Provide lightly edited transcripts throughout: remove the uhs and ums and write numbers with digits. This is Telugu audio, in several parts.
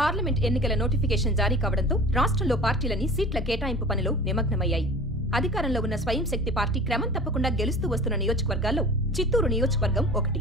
పార్లమెంట్ ఎన్నికల నోటిఫికేషన్ జారీ కావడంతో రాష్ట్రంలో పార్టీలని సీట్ల కేటాయింపు పనిలో నిమగ్నమయ్యాయి. అధికారంలో ఉన్న స్వయం శక్తి పార్టీ క్రమం తప్పకుండా గెలుస్తూ వస్తున్న నియోజకవర్గాల్లో చిత్తూరు నియోజకవర్గం ఒకటి.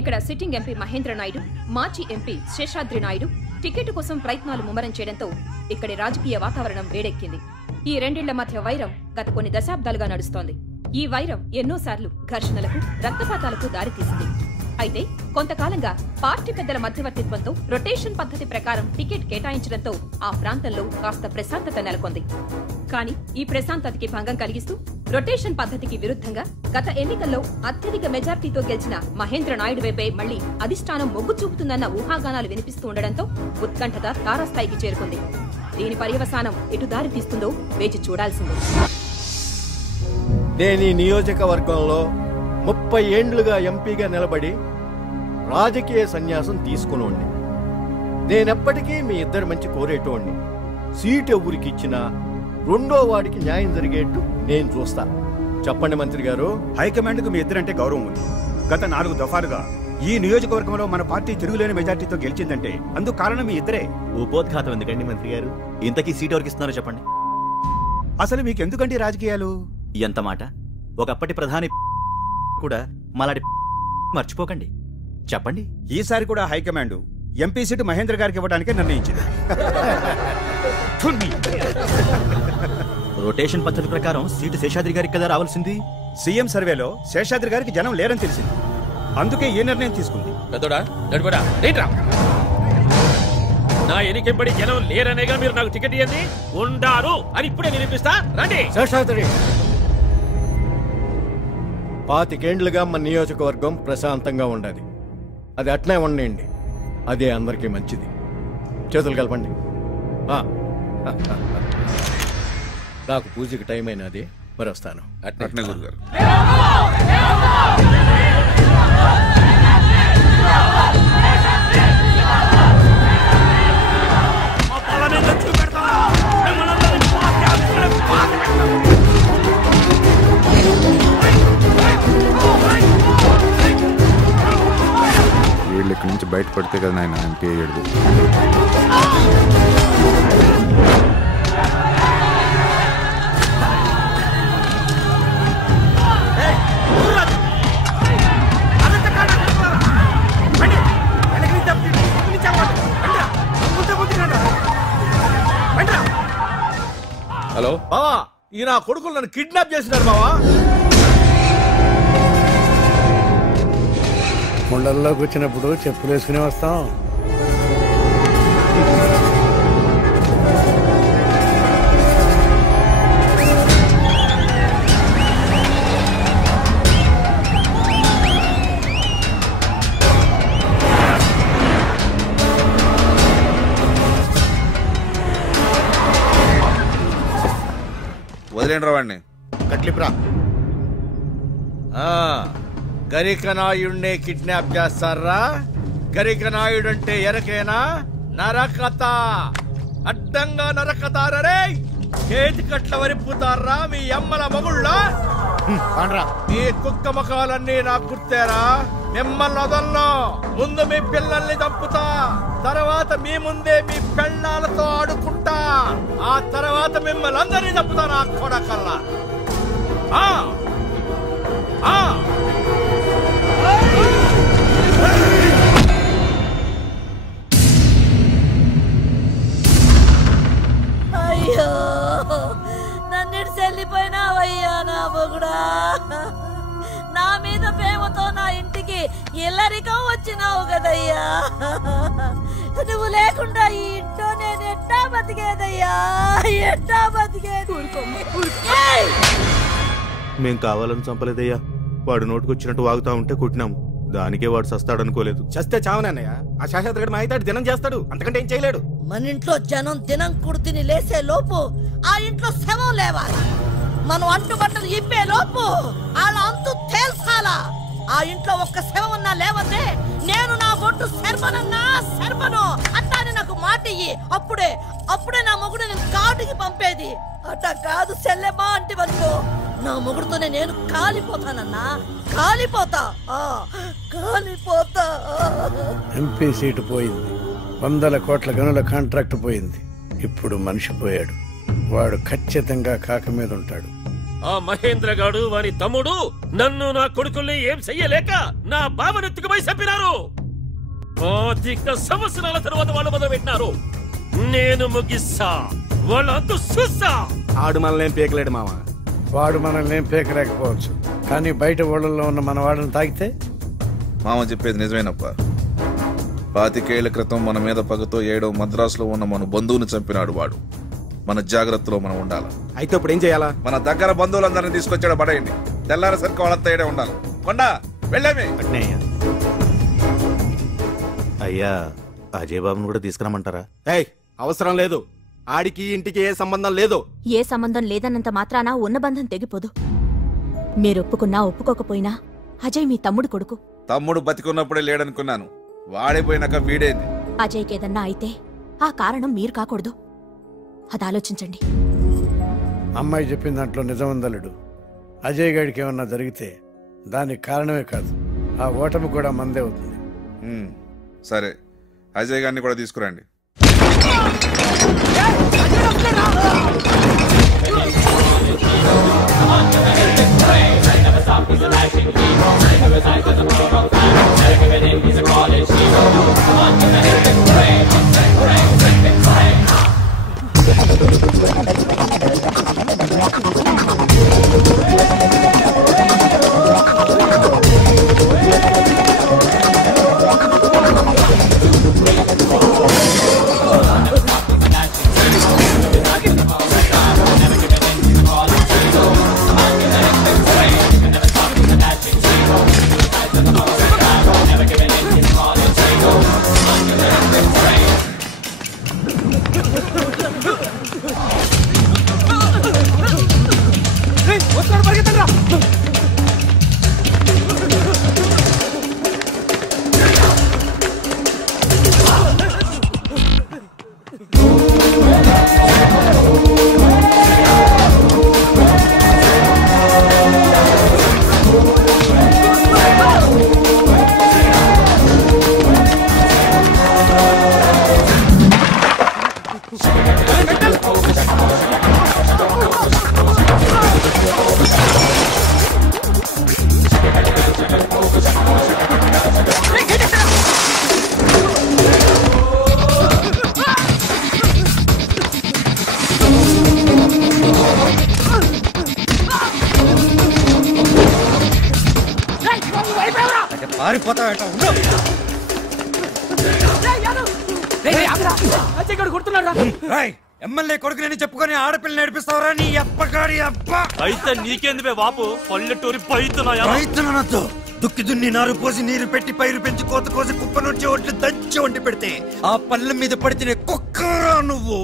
ఇక్కడ సిట్టింగ్ ఎంపీ మహేంద్ర నాయుడు, మాజీ ఎంపీ శేషాద్రి నాయుడు టికెట్ కోసం ప్రయత్నాలు ముమ్మరం చేయడంతో ఇక్కడి రాజకీయ వాతావరణం వేడెక్కింది. ఈ రెండిళ్ల మధ్య వైరం గత కొన్ని దశాబ్దాలుగా నడుస్తోంది. ఈ వైరం ఎన్నోసార్లు ఘర్షణలకు, రక్తపాతాలకు దారితీసింది. అయితే కొంతకాలంగా పార్టీ పెద్దల మధ్యవర్తిత్వంతో రొటేషన్ పద్ధతి ప్రకారం టికెట్ కేటాయించడంతో ఆ ప్రాంతంలో కాస్త ప్రశాంతత నెలకొంది. కానీ ఈ ప్రశాంతతకి భంగం కలిగిస్తూ రొటేషన్ పద్ధతికి విరుద్ధంగా గత ఎన్నికల్లో అత్యధిక మెజార్టీతో గెలిచిన మహేంద్ర నాయుడు వైపే మళ్లీ అధిష్టానం మొగ్గు చూపుతుందన్న ఊహాగానాలు వినిపిస్తూ ఉండడంతో ఉత్కంఠత తారాస్థాయికి చేరుకుంది. దీని పర్యవసానం ఎటు దారి తీస్తుందో వేచి చూడాల్సిందే. నేను ఈ నియోజకవర్గంలో 30 ఏండ్లుగా ఎంపీగా నిలబడి రాజకీయ సన్యాసం తీసుకునోండి. నేనెప్పటికీ మీ ఇద్దరు మంచి కోరేటోండి. సీటు ఎవరికి ఇచ్చినా రెండో వాడికి న్యాయం జరిగేట్టు నేను చూస్తా. చెప్పండి మంత్రి గారు. హైకమాండ్కు మీ ఇద్దరంటే గౌరవం ఉంది. గత 4 దఫాలుగా ఈ నియోజకవర్గంలో మన పార్టీ తిరుగులేని మెజార్టీతో గెలిచిందంటే అందుకు కారణం మీ ఇద్దరే. ఉపోద్ఘాతం ఎందుకండి మంత్రి గారు? ఇంతకీ సీటు ఎవరికి ఇస్తున్నారో చెప్పండి. అసలు మీకెందుకండి రాజకీయాలు? ఎంత మాట! ఒకప్పటి ప్రధాని కూడా మలాడి మర్చిపోకండి. చెప్పండి. ఈసారి కూడా హైకమాండ్ ఎంపీ సీటు మహేంద్ర గారికి ఇవ్వడానికే నిర్ణయించింది. రొటేషన్ పద్ధతి ప్రకారం సీటు శేషాద్రి గారికి కదా రావాల్సింది. సీఎం సర్వేలో శేషాద్రి గారికి జనం లేరని తెలిసింది. అందుకే ఏ నిర్ణయం తీసుకుంది. నా ఎన్నికెంబడి జనం లేరనేగా మీరు నాకు టికెట్ ఇవ్వండి. ఉండారు అని ఇప్పుడే వినిపిస్తా. రండి. శేషాద్రి, 25 ఏండ్లుగా మన నియోజకవర్గం ప్రశాంతంగా ఉండాలి. అది అట్నే ఉండండి. అదే అందరికీ మంచిది. చేతులు కలపండి. నాకు పూజకి టైం అయినది, మరి వస్తాను. అట్నే గురుగారు. వీళ్ళు ఇక్కడి నుంచి బయటపడితే కదా నాయన ఎంపీ అయ్యాడు. హలో బావా, ఈ నా కొడుకులు నన్ను కిడ్నాప్ చేసినారు బావా. కొండల్లోకి వచ్చినప్పుడు చెప్పులు వేసుకుని వస్తాం. వదిలేండి రావాడిని. కట్లిప్రా. గరికనాయుడినే కిడ్నాప్ చేస్తారా? గరికనాయుడు అంటే ఎరకేనా? నరకత, అడ్డంగా నరకతారే. చేతి కట్ల వరిపుతారా మీ అమ్మల మగుళ్ళ? మీ కుక్క ముఖాలన్నీ నాకు గుర్తేరా? మిమ్మల్ని వదల్లో. ముందు మీ పిల్లల్ని చంపుతా, తర్వాత మీ ముందే మీ పెళ్ళాలతో ఆడుకుంటా, ఆ తర్వాత మిమ్మల్ని అందరినీ చంపుతా నా కొడకల్లా. అయ్యో, నన్నిటి చెల్లిపోయినావయ్యా నా మొగుడా. నా మీద ప్రేమతో నా ఇంటికి ఇల్లరికం వచ్చినావు కదయ్యా. నువ్వు లేకుండా ఈ ఇంట్లో నేను ఎట్టా బతికేదయ్యా, ఎట్టా బతికేది. మేం కావాలని చంపలేదయ్యా. వాడు నోటుకొచ్చినట్టు వాగుతా ఉంటే కొట్టినాము. దానికే వాడు సస్తాడనుకోలేదు. చస్తే చావనన్నయ్య. ఆ శాశ్వతగడు మా అయితే దినం చేస్తాడు, అంతకంటే ఏం చేయలేడు. మన ఇంట్లో జనం దినం కుడితిని లేసే లోపు ఆ ఇంట్లో శవం లేవాలి. మనం అంటుబట్టలు ఇప్పే లోపు అలా అంతు తేల్చాలా. ఆ ఇంట్లో ఒక్క శవం ఉన్నా లేవతే నేను నా బొట్టు శర్మనన్నా శర్మను అట్టాని నాకు మాట ఇయ్యి. అప్పుడే నా మొగుడు నేను కాటికి పంపేది. అట్ట కాదు చెల్లెమ్మా అంటే వరకు నా మొగుడుతోనే నేను కాలిపోతానన్నా, కాలిపోతా. ఎంపీ సీటు పోయింది. 100 కోట్ల గనుల కాంట్రాక్ట్ పోయింది. ఇప్పుడు మనిషి పోయాడు. వాడు ఖచ్చితంగా కాక మీద ఉంటాడు. ఆ మహేంద్ర గాడు వారి తమ్ముడు నన్ను నా కొడుకుల్ని ఏం చెయ్యలేక నా బావనెత్తుకుపోయి చంపినారు. 25 సంవత్సరాల తర్వాత వాళ్ళు మొదలు పెట్టినారు. నేను ముగిస్తా, వాళ్ళంతా చూస్తా. ఆడు మనల్ని ఏం పీకలేడు మామ. వాడు మనల్ని ఏం పీకలేకపోవచ్చు, కానీ బయట ఊళ్ళల్లో ఉన్న మన వాళ్ళని తాకితే. మామ చెప్పేది నిజమేనప్ప. 25 ఏళ్ల క్రితం మన మీద పగతో ఏడో మద్రాసులో ఉన్న మన బంధువుని చంపినాడు వాడు. మన జాగ్రత్తలో మనం ఉండాలి. అయితే ఇప్పుడు ఏం చేయాలా? మన దగ్గర బంధువులందరినీ తీసుకొచ్చాడు పడేయండి. తెల్లారేసరికి వాళ్ళంతా ఏడే ఉండాలి. కొండ వెళ్ళామే. అయ్యా అజయ్ బాబుని కూడా తీసుకురమ్మంటారా? ఏయ్ అవసరం లేదు. ఆడికి ఇంటికి ఏ సంబంధం లేదు. ఏ సంబంధం లేదన్నంత మాత్రాన ఉన్న బంధం తెగిపోదు. మీరొప్పుకున్నా ఒప్పుకోకపోయినా అజయ్ మీ తమ్ముడు కొడుకు. తమ్ముడు బతికున్నప్పుడే లేడనుకున్నాను. వాడిపోయినాక వీడేంది? అజయ్కేదన్నా అయితే ఆ కారణం మీరు కాకూడదు. అది ఆలోచించండి. అమ్మాయి చెప్పిన దాంట్లో నిజం ఉందలుడు. అజయ్ గారికి ఏమన్నా జరిగితే దానికి కారణమే కాదు, ఆ ఓటమి కూడా మందే అవుతుంది. సరే, అజయ్ గారిని కూడా తీసుకురండి. ఎమ్మెల్యే కొడుకుని చెప్పుకొని ఆడపిల్ల నేర్పిస్తావరా నీ అప్పగాడి అబ్బా. అయితే నీకేందువే వాపు, పల్లెటూరి పైతునొద్దు. దుక్కి దున్ని నారు పోసి నీరు పెట్టి పైరు పెంచి కోత కోసి కుప్ప నుంచి ఒట్లు దంచి వండి పెడితే ఆ పళ్ళెం మీద పడితేనే కుక్కరా నువ్వు.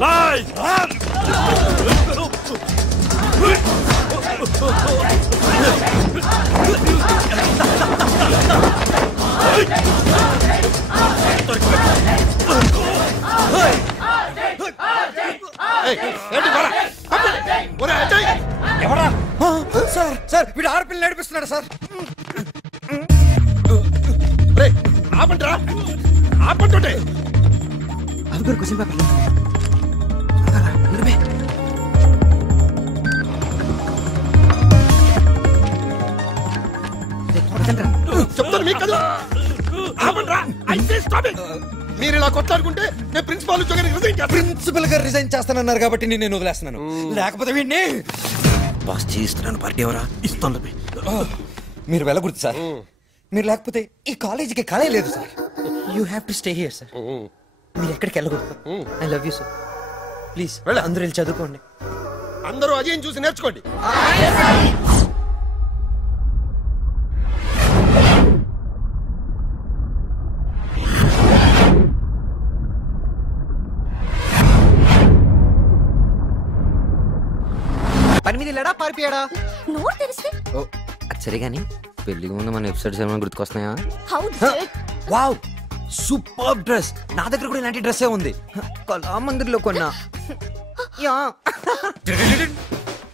ఎవరా సార్? సార్ వీడు ఆడపిల్ల నడిపిస్తున్నాడు సార్. ఆపండి ఆపంటుంటే అవి క్వశ్చన్ పేపర్ చెప్తాను మీకు కదా. ఆపండి అయితే స్టాప్ ఇట్. మీరు ఇలా కొట్లాడుకుంటే నేను ప్రిన్సిపాల్ ఉద్యోగానికి రిజైన్ చేస్తాను. ప్రిన్సిపల్ గారు రిజైన్ చేస్తానన్నారు కాబట్టి నేను వదిలేస్తున్నాను. లేకపోతే వీడిని బాస్ చేయిస్తున్నాను. పార్టీ ఎవరా ఇస్తాను. మీరు వెళ్ళకూడదు సార్. మీరు లేకపోతే ఈ కాలేజీకి కళే లేదు sir. You have to stay here sir. మీరు ఎక్కడికి వెళ్ళకూడదు. I love you sir. Please అందరూ వెళ్ళి చదువుకోండి. అందరూ అజయ్ చూసి నేర్చుకోండి. పని మీద వెళ్ళాడా పారిపోయాడా? నోరు తెరిస్తే అది సరే గానీ పెళ్లికి ముందు మన ఎపిసోడ్స్ ఏమైనా గుర్తుకొస్తున్నాయా? Wow super dress. నా దగ్గర కూడా ఇలాంటి డ్రెస్సే ఉంది. కళామందిర్లో కొన్నా.